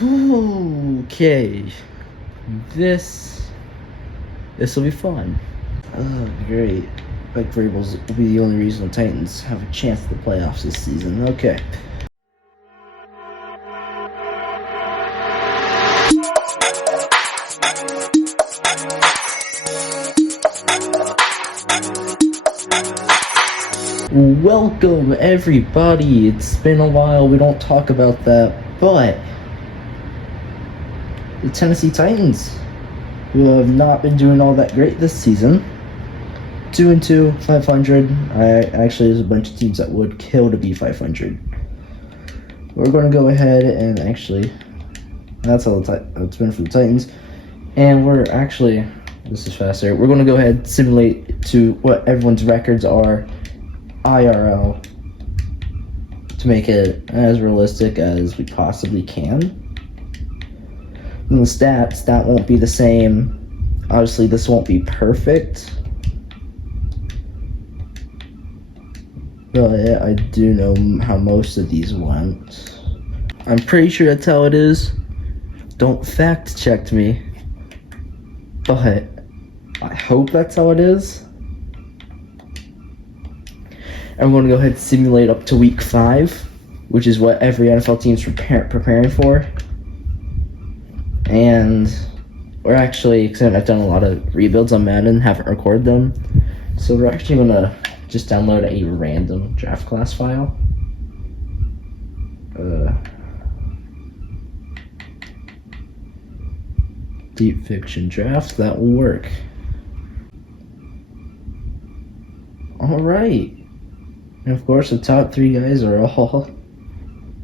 Okay, this will be fun. Oh, great. Bike variables will be the only reason the Titans have a chance at the playoffs this season. Okay. Welcome, everybody. It's been a while. We don't talk about that, but the Tennessee Titans, who have not been doing all that great this season, 2-2, 500. There's a bunch of teams that would kill to be 500. We're going to go ahead and that's how it's been for the Titans. And this is faster. We're going to go ahead and simulate to what everyone's records are IRL to make it as realistic as we possibly can. And the stats, that won't be the same. Obviously, this won't be perfect. But I do know how most of these went. I'm pretty sure that's how it is. Don't fact check me. But I hope that's how it is. I'm going to go ahead and simulate up to week 5, which is what every NFL team's preparing for. And we're because I've done a lot of rebuilds on Madden, haven't recorded them. So we're actually going to just download a random draft class file. Deep fiction draft, that will work. Alright. And of course, the top 3 guys are all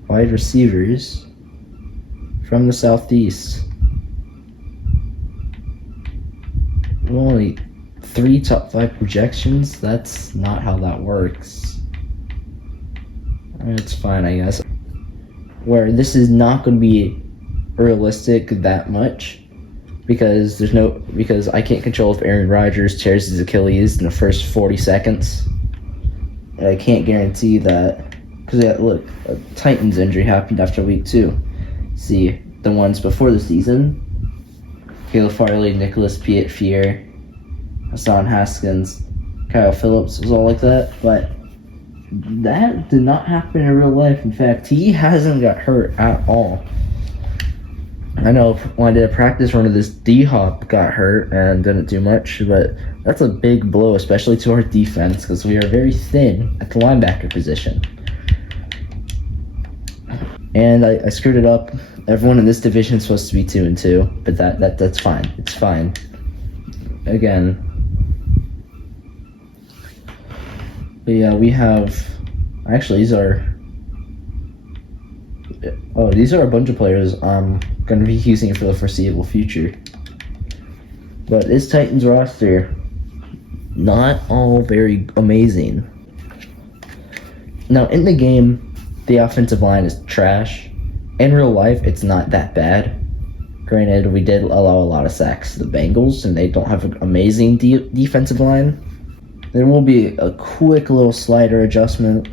wide receivers from the Southeast. Only 3 top 5 projections. That's not how that works. It's fine, I guess. Where this is not going to be realistic that much because I can't control if Aaron Rodgers tears his Achilles in the first 40 seconds. I can't guarantee that because look, a Titans injury happened after week 2. See, the ones before the season, Caleb Farley, Nicholas Piet-Fier, Hassan Haskins, Kyle Phillips was all like that, but that did not happen in real life. In fact, he hasn't got hurt at all. I know when I did a practice run of this, D-Hop got hurt and didn't do much, but that's a big blow, especially to our defense, because we are very thin at the linebacker position. And I screwed it up. Everyone in this division is supposed to be 2-2, but that's fine. It's fine. Again. But yeah, we have... Actually, these are a bunch of players I'm going to be using for the foreseeable future. But this Titans roster, not all very amazing. Now, in the game, the offensive line is trash. In real life, it's not that bad. Granted, we did allow a lot of sacks to the Bengals, and they don't have an amazing defensive line. There will be a quick little slider adjustment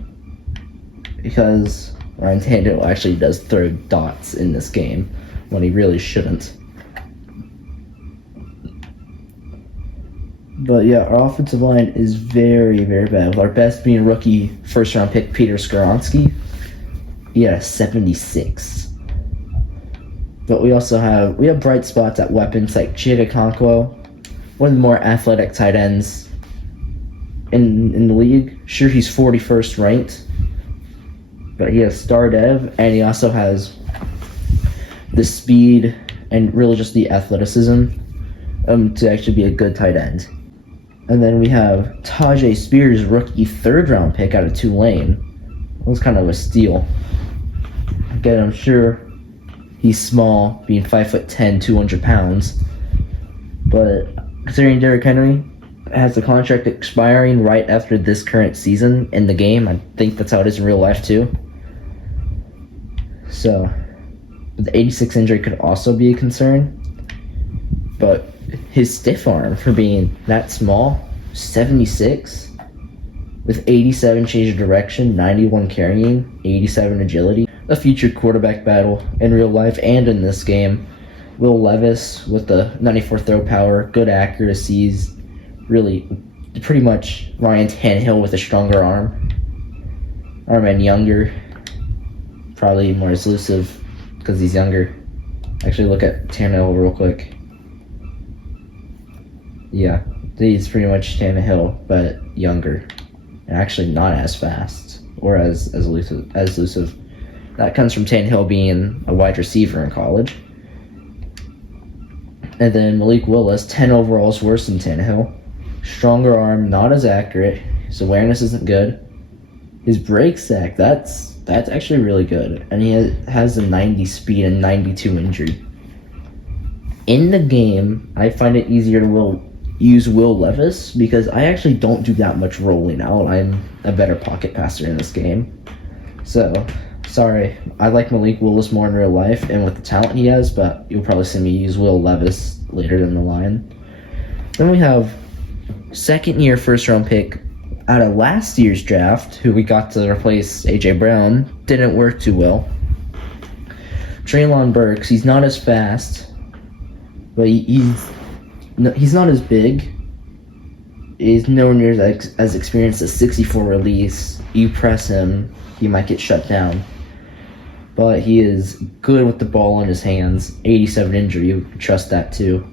because Ryan Tannehill actually does throw dots in this game when he really shouldn't. But yeah, our offensive line is very, very bad. With our best being rookie first-round pick Peter Skoronski, he had a 76. But we have bright spots at weapons like Chigakonkwo, one of the more athletic tight ends in the league. Sure, he's 41st ranked, but he has star dev, and he also has the speed and really just the athleticism to actually be a good tight end. And then we have Tajay Spears, rookie 3rd round pick out of Tulane. That was kind of a steal. Again, I'm sure he's small, being 5'10", 200 pounds. But considering Derrick Henry has the contract expiring right after this current season in the game, I think that's how it is in real life too. So, the 86 injury could also be a concern. But his stiff arm for being that small, 76, with 87 change of direction, 91 carrying, 87 agility. a future quarterback battle in real life and in this game. Will Levis with the 94 throw power, good accuracies, really pretty much Ryan Tannehill with a stronger arm and younger, probably more elusive because he's younger. Actually, look at Tannehill real quick. Yeah, he's pretty much Tannehill, but younger, and actually not as fast or as elusive. That comes from Tannehill being a wide receiver in college. And then Malik Willis, 10 overalls worse than Tannehill. Stronger arm, not as accurate. His awareness isn't good. His break sack, that's actually really good. And he has a 90 speed and 92 injury. In the game, I find it easier to use Will Levis because I actually don't do that much rolling out. I'm a better pocket passer in this game. So, sorry, I like Malik Willis more in real life and with the talent he has, but you'll probably see me use Will Levis later in the line. Then we have second-year first-round pick out of last year's draft, who we got to replace A.J. Brown. Didn't work too well. Treylon Burks, he's not as fast, but he's not as big. He's nowhere near as experienced as 64 release. You press him, he might get shut down. But he is good with the ball in his hands. 87 injury, you trust that too.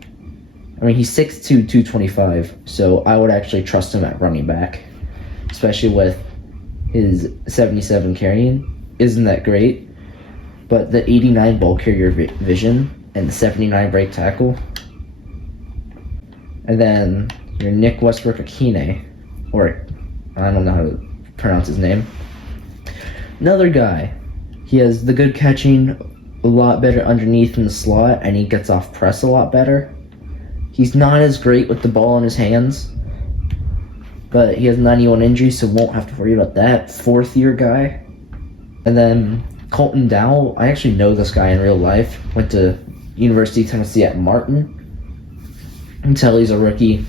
I mean, he's 6'2", 225, so I would actually trust him at running back, especially with his 77 carrying. Isn't that great? But the 89 ball carrier vision and the 79 break tackle. And then your Nick Westbrook-Akine, or I don't know how to pronounce his name. Another guy. He has the good catching, a lot better underneath in the slot, and he gets off press a lot better. He's not as great with the ball in his hands, but he has 91 injury, so won't have to worry about that. Fourth-year guy. And then Colton Dowell, I actually know this guy in real life. Went to University of Tennessee at Martin until he's a rookie.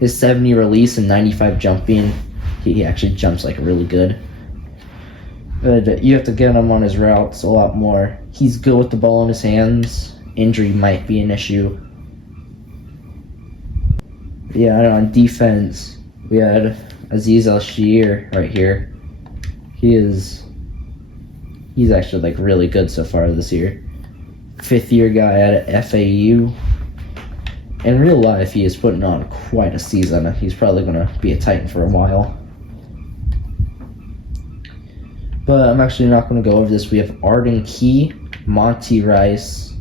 His 70 release and 95 jumping, he actually jumps like really good. But you have to get him on his routes a lot more. He's good with the ball in his hands. Injury might be an issue. Yeah, on defense, we had Aziz Al-Shir right here. He's actually like really good so far this year. Fifth-year guy at FAU. In real life, he is putting on quite a season. He's probably going to be a Titan for a while. But I'm actually not going to go over this. We have Arden Key, Monty Rice,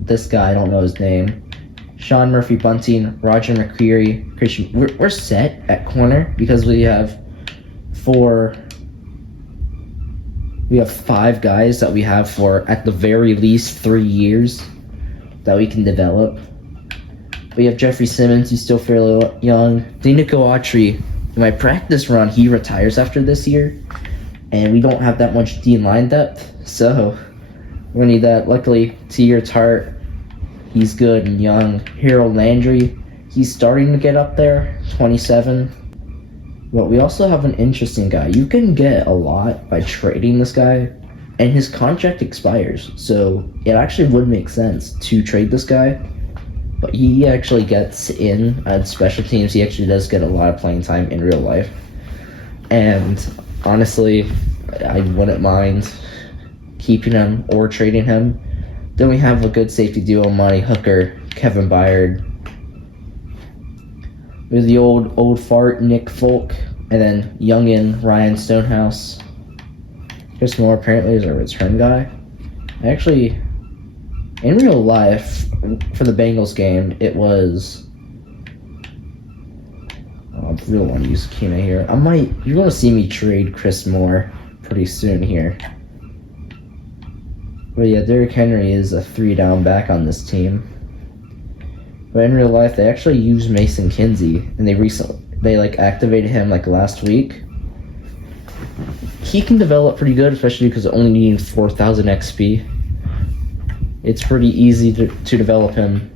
this guy, I don't know his name, Sean Murphy-Bunting, Roger McCreary, Christian. We're set at corner because we have 5 guys that we have for, at the very least, 3 years that we can develop. We have Jeffrey Simmons, he's still fairly young. Danico Autry, in my practice run, he retires after this year. And we don't have that much D-line depth, so we need that. Luckily, T.R. Tart, he's good and young. Harold Landry, he's starting to get up there, 27. But we also have an interesting guy. You can get a lot by trading this guy, and his contract expires. So it actually would make sense to trade this guy. But he actually gets in at special teams. He actually does get a lot of playing time in real life. And honestly, I wouldn't mind keeping him or trading him. Then we have a good safety duo, Monty Hooker, Kevin Byard. With the old fart, Nick Folk, and then youngin, Ryan Stonehouse. Chris Moore apparently is a return guy. Actually, in real life, for the Bengals game, it was... I really want to use Kina here. You're going to see me trade Chris Moore pretty soon here. But yeah, Derrick Henry is a 3-down back on this team. But in real life, they actually use Mason Kinsey, and they activated him last week. He can develop pretty good, especially because only needing 4,000 XP. It's pretty easy to develop him.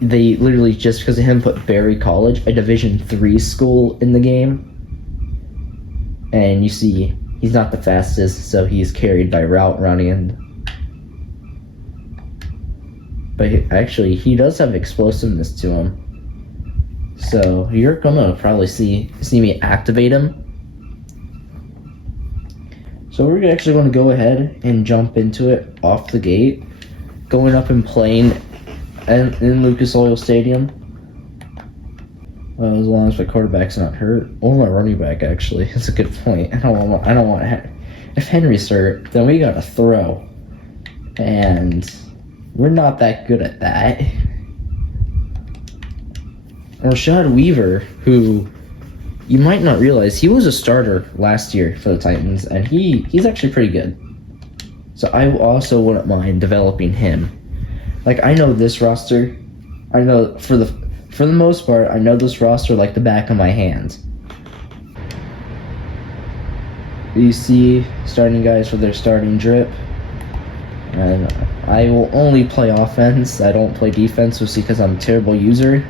They literally, just because of him, put Berry College, a Division III school, in the game. And you see, he's not the fastest, so he's carried by route running. But he does have explosiveness to him. So you're gonna probably see me activate him. So we're actually going to go ahead and jump into it off the gate, going up and playing in Lucas Oil Stadium. As long as my quarterback's not hurt, or my running back actually. That's a good point. I don't want if Henry's hurt, then we gotta throw, and we're not that good at that. Rashad Weaver, who you might not realize, he was a starter last year for the Titans, and he's actually pretty good. So I also wouldn't mind developing him. Like, I know this roster, I know for the most part, I know this roster like the back of my hand. You see starting guys for their starting drip, and I will only play offense. I don't play defense, just because I'm a terrible user.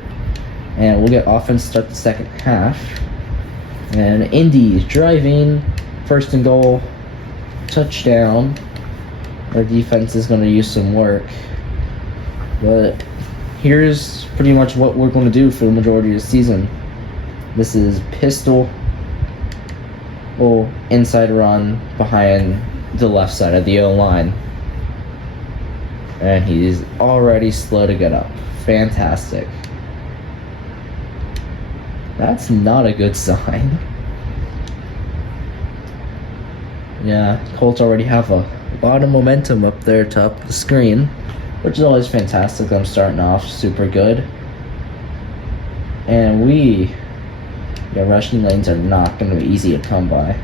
And we'll get offense to start the second half. And Indy driving, first and goal, touchdown. Our defense is going to use some work. But here's pretty much what we're going to do for the majority of the season. This is pistol, inside run behind the left side of the O-line. And he's already slow to get up. Fantastic. That's not a good sign. Yeah, Colts already have a lot of momentum up there top of the screen, which is always fantastic. I'm starting off super good. And rushing lanes are not going to be easy to come by.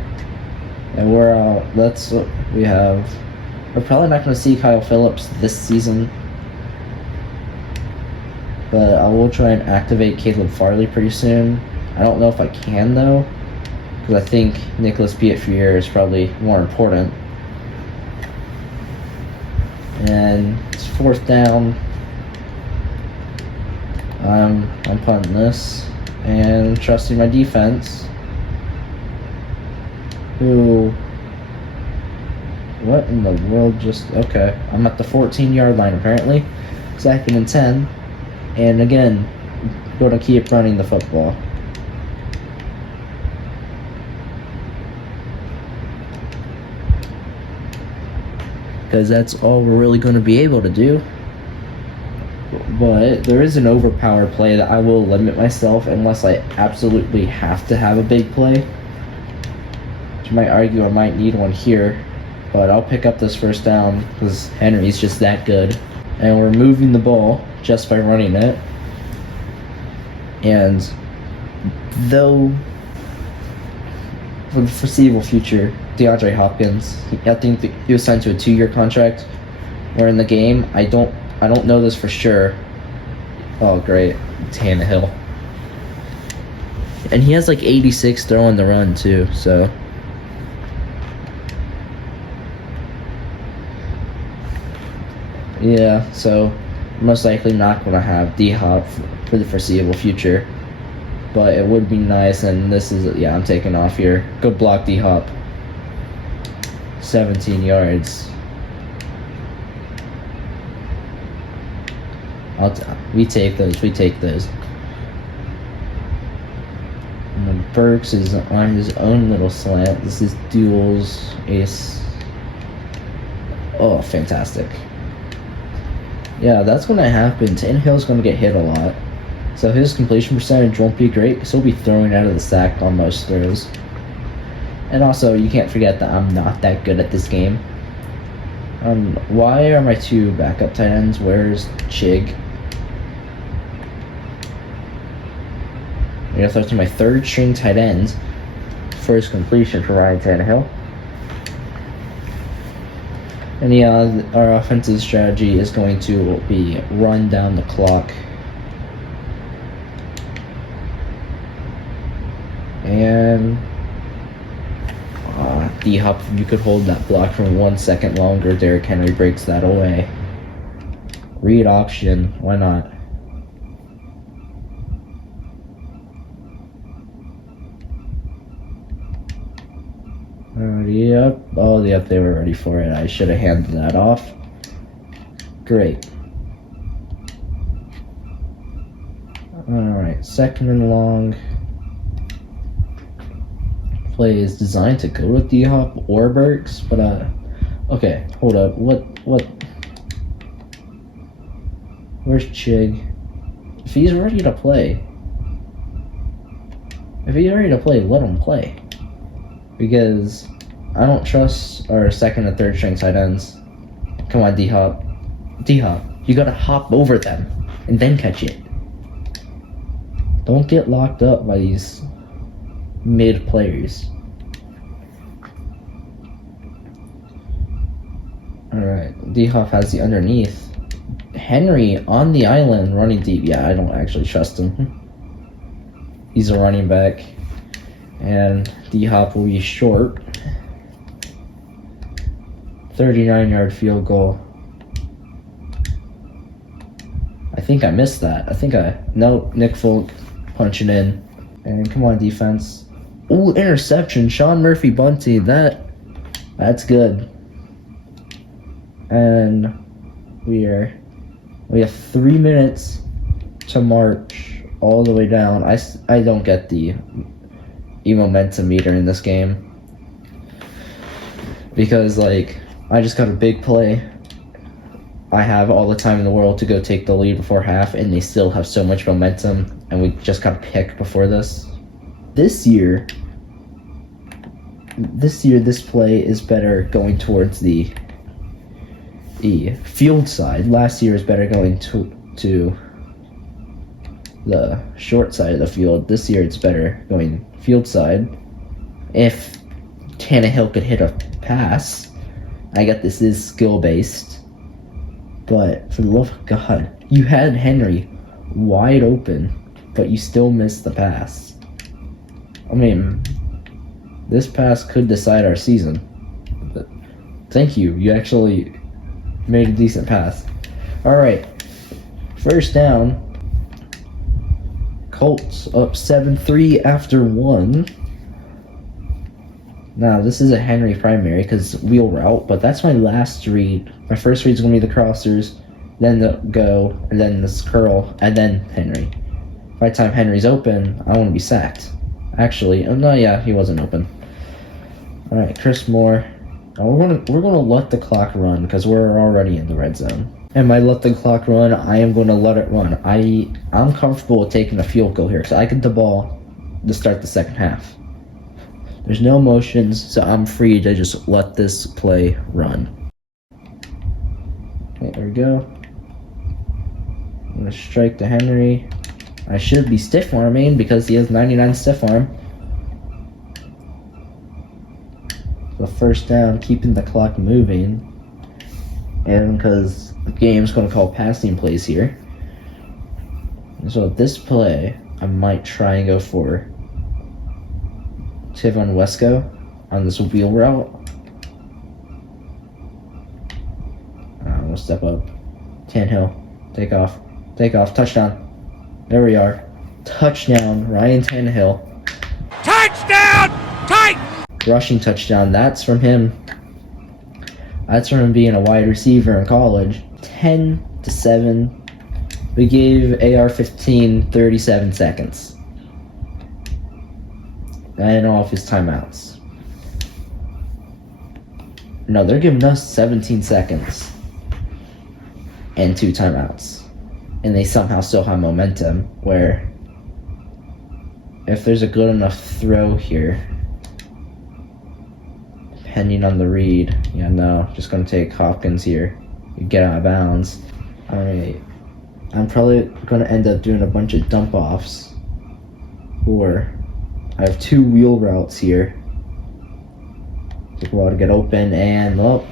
And we're probably not going to see Kyle Phillips this season. But I will try and activate Caleb Farley pretty soon. I don't know if I can, though, because I think Nicholas Piet-Freire is probably more important. And it's fourth down. I'm punting this and trusting my defense. What in the world okay. I'm at the 14-yard line, apparently. Second and 10. And again, going to keep running the football. Because that's all we're really going to be able to do. But there is an overpower play that I will limit myself unless I absolutely have to have a big play. Which you might argue I might need one here. But I'll pick up this first down because Henry's just that good. And we're moving the ball just by running it. And though for the foreseeable future, DeAndre Hopkins, I think he was signed to a 2-year contract. Where in the game, I don't know this for sure. Oh, great. Tannehill. And he has like 86 throwing the run too, so. Yeah, so most likely not going to have D-Hop for the foreseeable future. But it would be nice, and this is, I'm taking off here. Good block, D-Hop. 17 yards. We take those. And then Burks is on his own little slant. This is duels, ace. Oh, fantastic. Yeah, that's going to happen. Tannehill's going to get hit a lot. So his completion percentage won't be great, because he'll be throwing out of the sack on most throws. And also, you can't forget that I'm not that good at this game. Why are my 2 backup tight ends? Where's Chig? I'm going to throw to my 3rd string tight end. First completion for Ryan Tannehill. And yeah, our offensive strategy is going to be run down the clock. And D-Hop, if you could hold that block for 1 second longer, Derrick Henry breaks that away. Read option, why not? Yep. Oh, yep, they were ready for it. I should have handed that off. Great. Alright, second and long. Play is designed to go with D-Hop or Burks, but okay, hold up. What? Where's Chig? If he's ready to play, let him play. Because I don't trust our second and third string tight ends. Come on, D-Hop. D-Hop, you gotta hop over them and then catch it. Don't get locked up by these mid players. Alright, D-Hop has the underneath. Henry on the island running deep. Yeah, I don't actually trust him. He's a running back. And D-Hop will be short. 39-yard field goal. I think I missed that. No, Nick Folk punching in. And come on, defense. Ooh, interception. Sean Murphy Bunty. That's good. And we have 3 minutes to march all the way down. I don't get the momentum meter in this game. Because, like, I just got a big play. I have all the time in the world to go take the lead before half, and they still have so much momentum, and we just got a pick before this. This year, this play is better going towards the field side. Last year is better going to the short side of the field. This year it's better going field side. If Tannehill could hit a pass, I get this is skill based. But for the love of God, you had Henry wide open, but you still missed the pass. I mean, this pass could decide our season. But thank you. You actually made a decent pass. Alright. First down. Colts up 7-3 after 1. Now, this is a Henry primary because wheel route, but that's my last read. My first read is going to be the crossers, then the go, and then this curl, and then Henry. By the time Henry's open, I want to be sacked. Actually, no, yeah, he wasn't open. Alright, Chris Moore. Now we're gonna let the clock run because we're already in the red zone. And by let the clock run, I am going to let it run. I'm comfortable with taking a field goal here because I get the ball to start the second half. There's no motions, so I'm free to just let this play run. Okay, there we go. I'm going to strike to Henry. I should be stiff arming because he has 99 stiff arm. So first down, keeping the clock moving. And because the game's going to call passing plays here. So this play, I might try and go for Tivon Wesco on this wheel route. We'll step up. Tannehill. Take off, touchdown. There we are. Touchdown, Ryan Tannehill. Touchdown! Rushing touchdown, that's from him. That's from him being a wide receiver in college. 10-7. We gave AR-15 37 seconds. And off his timeouts. No, they're giving us 17 seconds. And 2 timeouts. And they somehow still have momentum where if there's a good enough throw here, depending on the read, yeah, no, just going to take Hopkins here. You get out of bounds. Alright. I'm probably going to end up doing a bunch of dump offs. Or I have 2 wheel routes here. Take a while to get open and well.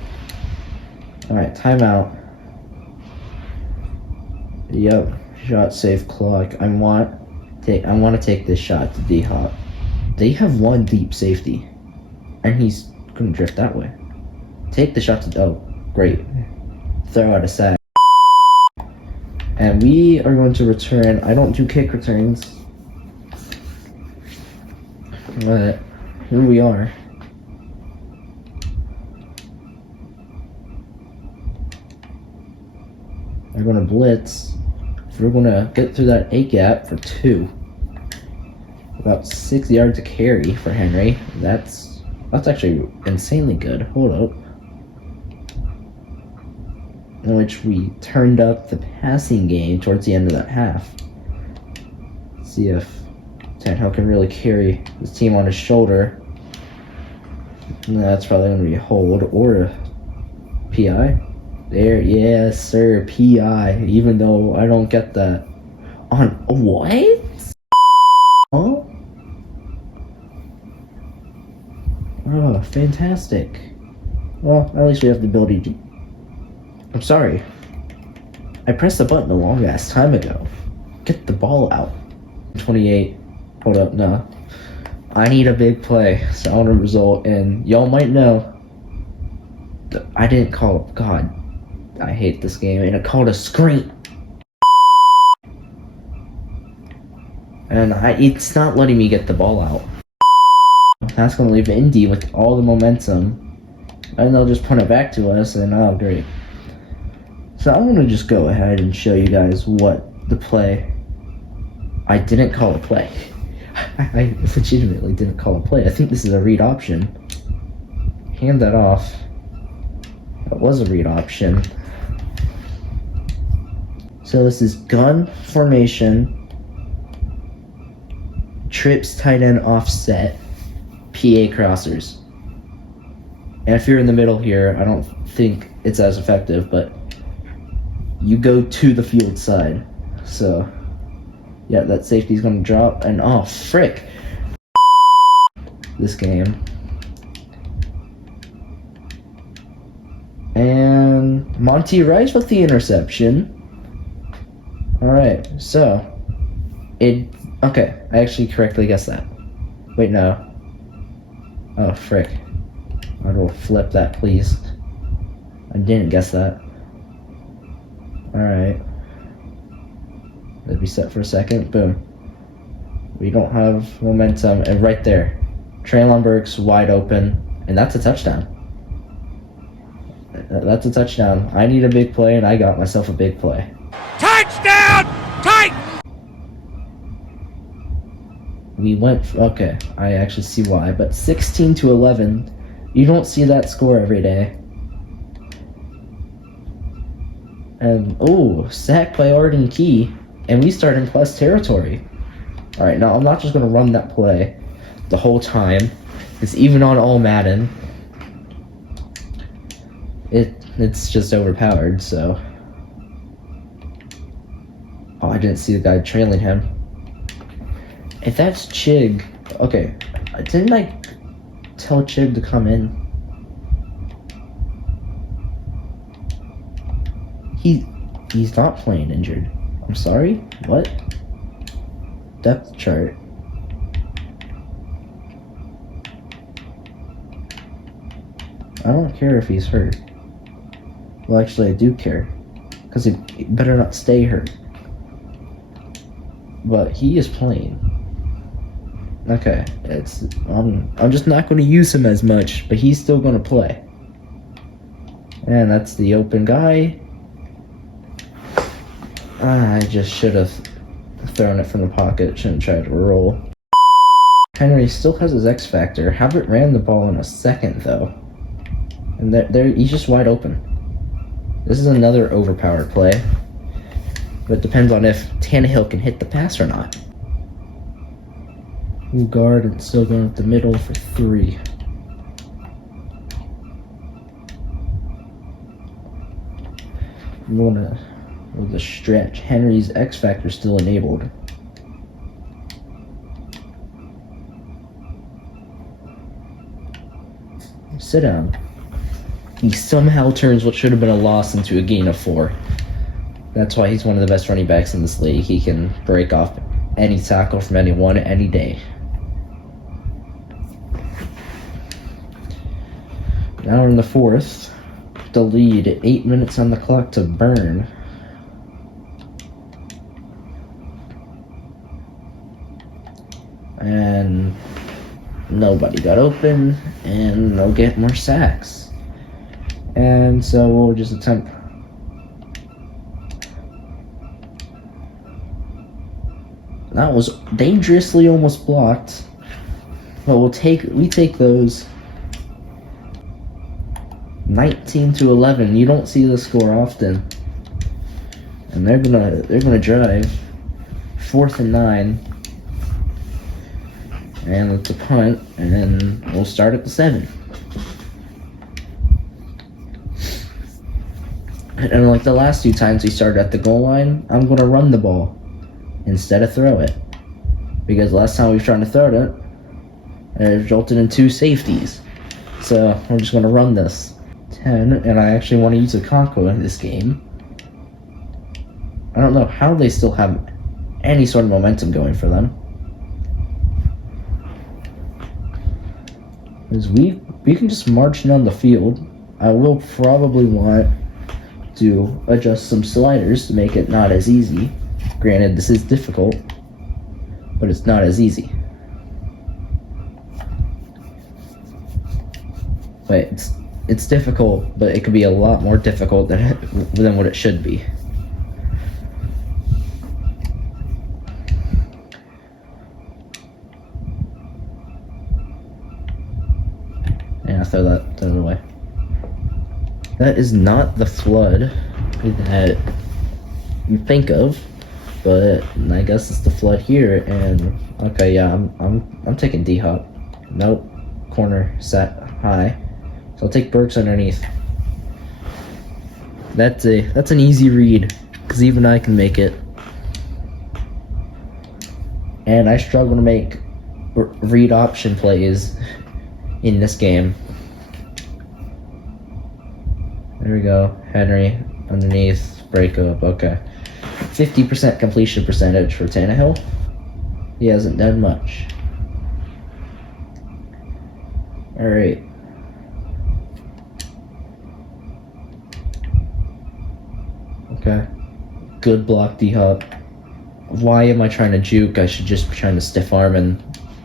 Alright, timeout. Yep, shot save clock. I want to take this shot to D-Hop. They have 1 deep safety. And he's gonna drift that way. Take the shot to great. Throw out a sack. And we are going to return. I don't do kick returns. But here we are. They're going to blitz. If we're going to get through that A gap for 2. About 6 yards to carry for Henry. That's actually insanely good. Hold up. In which we turned up the passing game towards the end of that half. See if Tannehill can really carry his team on his shoulder. And that's probably going to be a hold or a PI. There, yes, sir, PI. Even though I don't get that. On what? Oh, oh, fantastic. Well, at least we have the ability to. I'm sorry. I pressed the button a long ass time ago. Get the ball out. 28. Hold up, no. I need a big play, so I want to result in. Y'all might know. I didn't call. God, I hate this game, and it called a screen. And it's not letting me get the ball out. That's gonna leave Indy with all the momentum, and they'll just punt it back to us, and oh great. So I'm gonna just go ahead and show you guys what the play. I didn't call a play. I legitimately didn't call a play. I think this is a read option. Hand that off. That was a read option. So this is gun formation, trips tight end offset, PA crossers. And if you're in the middle here, I don't think it's as effective, but you go to the field side. So yeah, that safety's gonna drop, and oh frick, this game. And Monty Rice with the interception. Alright, so okay, I actually correctly guessed that. Wait, no. Oh frick. I will flip that, please. I didn't guess that. Alright. Let me set for a second. Boom. We don't have momentum. And right there, Traylon Burks wide open. And that's a touchdown. That's a touchdown. I need a big play, and I got myself a big play. Touchdown! Tight! We went... Okay, I actually see why. But 16-11, you don't see that score every day. And, oh, sack by Arden Key. And we start in plus territory. Alright, now I'm not just going to run that play the whole time. It's even on all Madden. It's just overpowered, so... Oh, I didn't see the guy trailing him. If that's Chig... Okay, didn't I tell Chig to come in? He's not playing injured. I'm sorry? What? Depth chart. I don't care if he's hurt. Well, actually, I do care. Because he better not stay hurt. But he is playing. Okay, I'm just not going to use him as much, but he's still going to play. And that's the open guy. I just should have thrown it from the pocket. Shouldn't try to roll. Henry still has his X factor. Haven't ran the ball in a second though, and he's just wide open. This is another overpowered play, but it depends on if Tannehill can hit the pass or not. Ooh, guard and still going up the middle for 3. I'm gonna. With the stretch, Henry's X Factor still enabled. Sit down. He somehow turns what should have been a loss into a gain of 4. That's why he's one of the best running backs in this league. He can break off any tackle from anyone any day. Now we're in the 4th. The lead, 8 minutes on the clock to burn. And nobody got open, and they'll get more sacks. And so we'll just attempt. That was dangerously almost blocked. But we take those. 19-11. You don't see the score often. And they're gonna drive. 4th and 9. And it's a punt, and then we'll start at the 7. And like the last 2 times we started at the goal line, I'm gonna run the ball instead of throw it. Because last time we were trying to throw it, it resulted in 2 safeties. So we're just gonna run this. 10, and I actually want to use a Conco in this game. I don't know how they still have any sort of momentum going for them. Because we can just march down the field. I will probably want to adjust some sliders to make it not as easy. Granted, this is difficult, but it's not as easy. But it's difficult, but it could be a lot more difficult than what it should be. Yeah, throw that away. That is not the flood that you think of, but I guess it's the flood here. And okay, yeah, I'm taking D-Hop. Nope, corner set high. So I'll take Burks underneath. That's an easy read, because even I can make it. And I struggle to make read option plays in this game. There we go. Henry underneath, break up. Okay. 50% completion percentage for Tannehill. He hasn't done much. Alright. Okay. Good block, D-Hop. Why am I trying to juke? I should just be trying to stiff arm and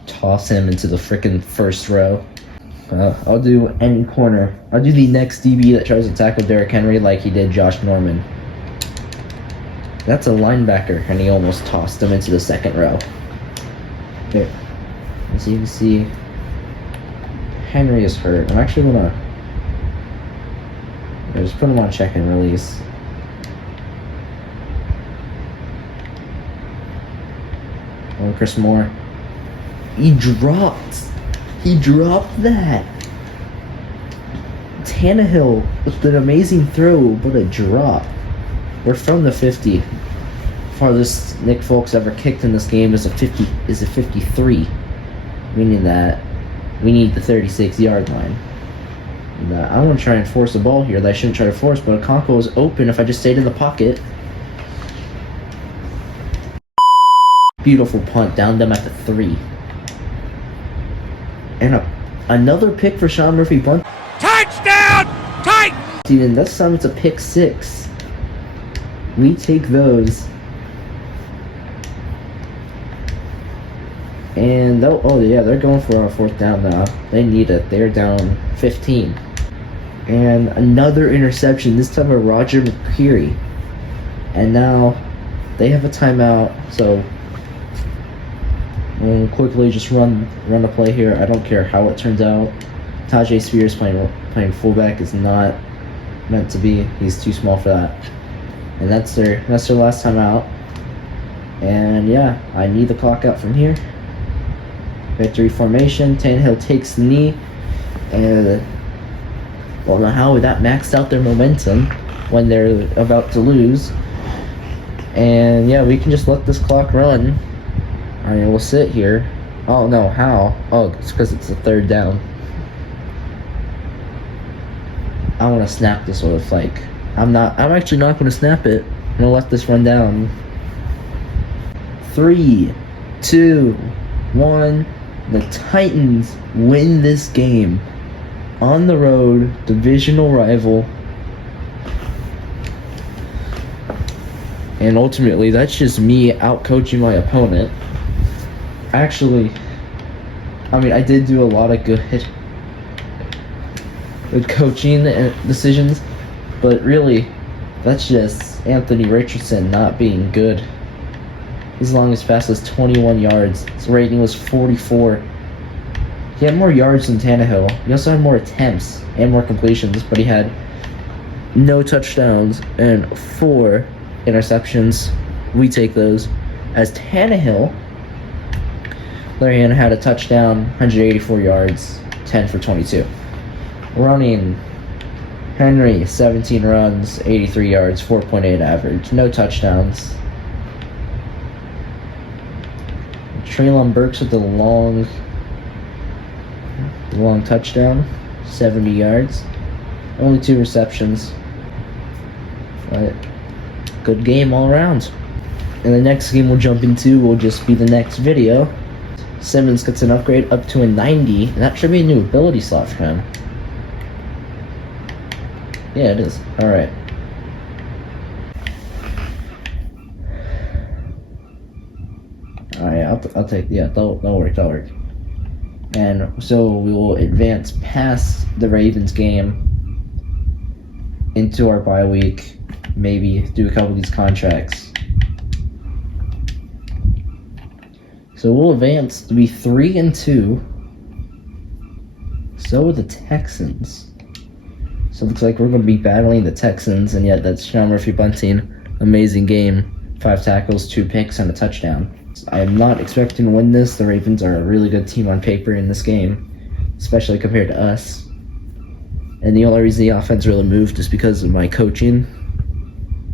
toss him into the frickin' first row. I'll do any corner. I'll do the next DB that tries to tackle Derrick Henry like he did Josh Norman. That's a linebacker, and he almost tossed him into the second row. There. As you can see, Henry is hurt. I'm actually gonna just put him on check and release. Oh, Chris Moore. He dropped that. Tannehill with an amazing throw, but a drop. We're from the 50. Farthest Nick Folks ever kicked in this game is a 53, meaning that we need the 36-yard line. And, I want to try and force a ball here that I shouldn't try to force, but Okonkwo is open if I just stayed in the pocket. Beautiful punt down them at the 3. And another pick for Sean Murphy Bunt. Touchdown! Titans! And this time it's a pick 6. We take those. And oh yeah, they're going for our 4th down now. They need it. They're down 15. And another interception, this time of Roger McCreary. And now they have a timeout, so we'll quickly just run a play here. I don't care how it turns out. Tajay Spears playing fullback is not meant to be. He's too small for that. And that's their last time out. And yeah, I need the clock out from here. Victory formation. Tannehill takes the knee, and well, now how that maxed out their momentum when they're about to lose. And yeah, we can just let this clock run. I mean, we'll sit here. Oh no, how? Oh, it's because it's a 3rd down. I want to snap this with like. I'm actually not going to snap it. I'm going to let this run down. 3, 2, 1. The Titans win this game. On the road, divisional rival. And ultimately, that's just me out-coaching my opponent. Actually, I mean, I did do a lot of good coaching decisions, but really, that's just Anthony Richardson not being good. His longest pass was 21 yards. His rating was 44. He had more yards than Tannehill. He also had more attempts and more completions, but he had no touchdowns and 4 interceptions. We take those. As Tannehill, Larry Hanna had a touchdown, 184 yards, 10 for 22. Running, Henry, 17 runs, 83 yards, 4.8 average, no touchdowns. Treylon Burks with the long touchdown, 70 yards, only 2 receptions. But good game all around. And the next game we'll jump into will just be the next video. Simmons gets an upgrade up to a 90, and that should be a new ability slot for him. Yeah, it is. Alright. Alright, I'll take, yeah, that'll work. And so we will advance past the Ravens game into our bye week, maybe do a couple of these contracts. So we'll advance to be 3-2. So will the Texans. So it looks like we're going to be battling the Texans, and yet that's Sean Murphy-Bunting. Amazing game. 5 tackles, 2 picks, and a touchdown. I am not expecting to win this. The Ravens are a really good team on paper in this game, especially compared to us. And the only reason the offense really moved is because of my coaching.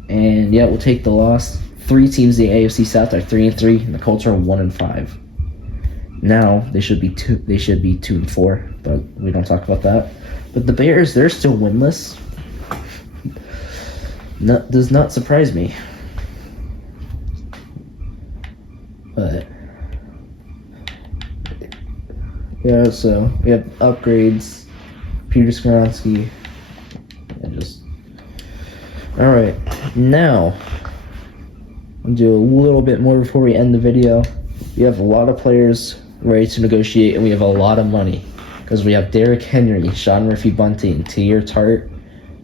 And yeah, we'll take the loss. 3 teams in the AFC South are 3-3, and the Colts are 1-5. Now they should be 2-4, but we don't talk about that. But the Bears, they're still winless. Does not surprise me. But yeah, so we have upgrades. Peter Skoronski. Alright, now I'll do a little bit more before we end the video. We have a lot of players ready to negotiate, and we have a lot of money. Because we have Derrick Henry, Sean Murphy-Bunting, Tahir Tart,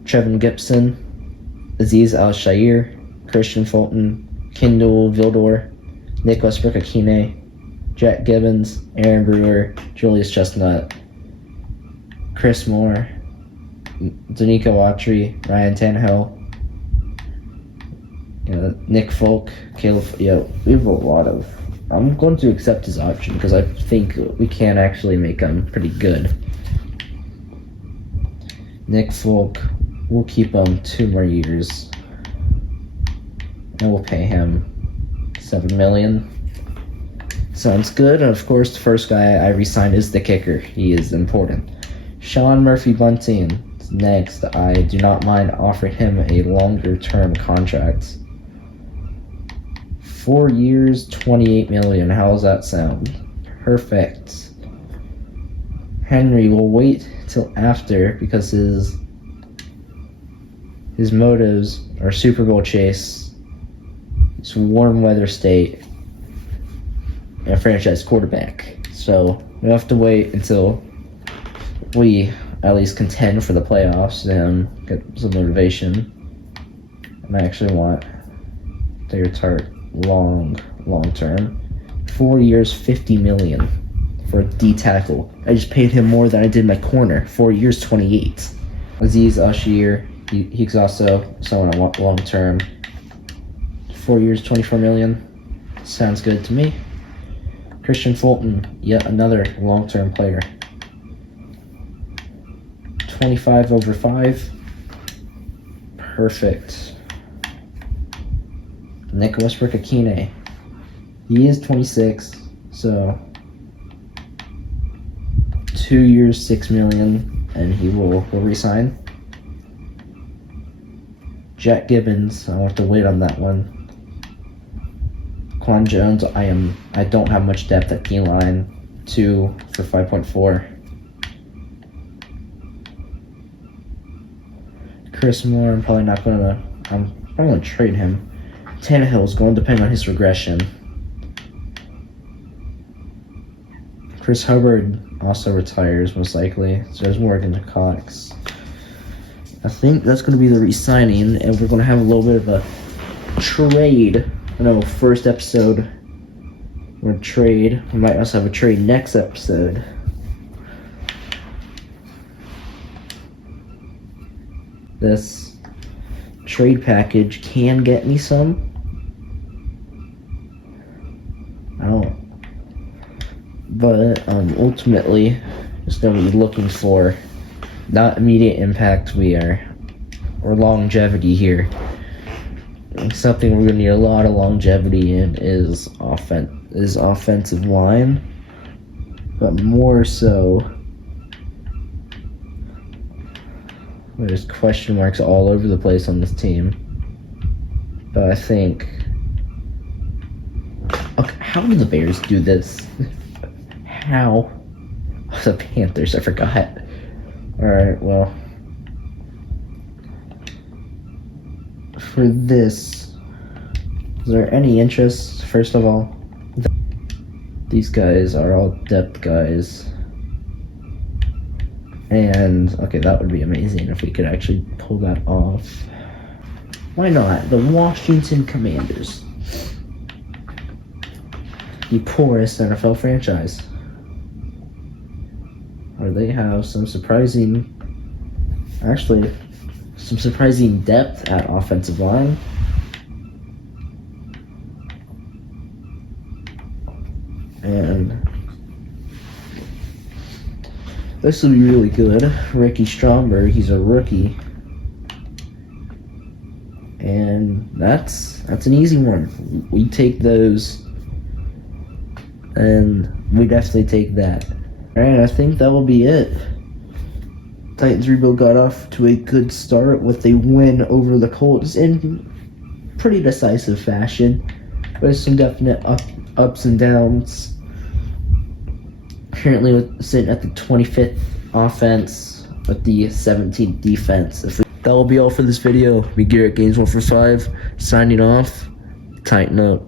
Trevin Gibson, Azeez Al-Shaair, Christian Fulton, Kendall Vildor, Nick Westbrook-Akine, Jack Gibbons, Aaron Brewer, Julius Chestnut, Chris Moore, Danico Autry, Ryan Tannehill, Nick Folk, Caleb. Yeah, we have a lot of. I'm going to accept his option because I think we can actually make him pretty good. Nick Folk, we'll keep him 2 more years, and we'll pay him $7 million. Sounds good. And of course, the first guy I re-signed is the kicker. He is important. Sean Murphy-Bunting next. I do not mind offering him a longer-term contract. 4 years, $28 million. How does that sound? Perfect. Henry will wait till after because his motives are Super Bowl chase, it's warm weather state, and a franchise quarterback. So we have to wait until we at least contend for the playoffs and get some motivation. And I actually want Tahir Tart long term. 4 years, $50 million for a D tackle. I just paid him more than I did my corner. 4 years, 28. Azeez Al-Shaair, he's also someone I want long term. 4 years, $24 million. Sounds good to me. Christian Fulton, yet another long term player. 25 over 5. Perfect. Nick Westbrook-Akine. He is 26, so 2 years, $6 million, and he will resign. Jack Gibbons, I'll have to wait on that one. Quan Jones, I don't have much depth at D-line. 2 for 5.4. Chris Moore, I'm probably gonna trade him. Tannehill is going to depend on his regression. Chris Hubbard also retires most likely, so there's Morgan Cox. I think that's going to be the re-signing, and we're going to have a little bit of a trade. I know, first episode or trade. We might also have a trade next episode. This trade package can get me some. But ultimately, just going to be looking for not immediate impact, or longevity here. Something we're going to need a lot of longevity in is offensive line, but more so, there's question marks all over the place on this team. But I think, okay, how do the Bears do this? How? The Panthers, I forgot. Alright, well, for this, is there any interest? First of all, these guys are all depth guys. And, okay, that would be amazing if we could actually pull that off. Why not? The Washington Commanders. The poorest NFL franchise. Or they have some surprising depth at offensive line. And this will be really good. Ricky Stromberg, he's a rookie. And that's an easy one. We take those, and we definitely take that. Alright, I think that will be it. Titans rebuild got off to a good start with a win over the Colts in pretty decisive fashion. There's some definite ups and downs. Currently sitting at the 25th offense with the 17th defense. That will be all for this video. Me, Garrett, Games 1 for 5, signing off. Tighten up.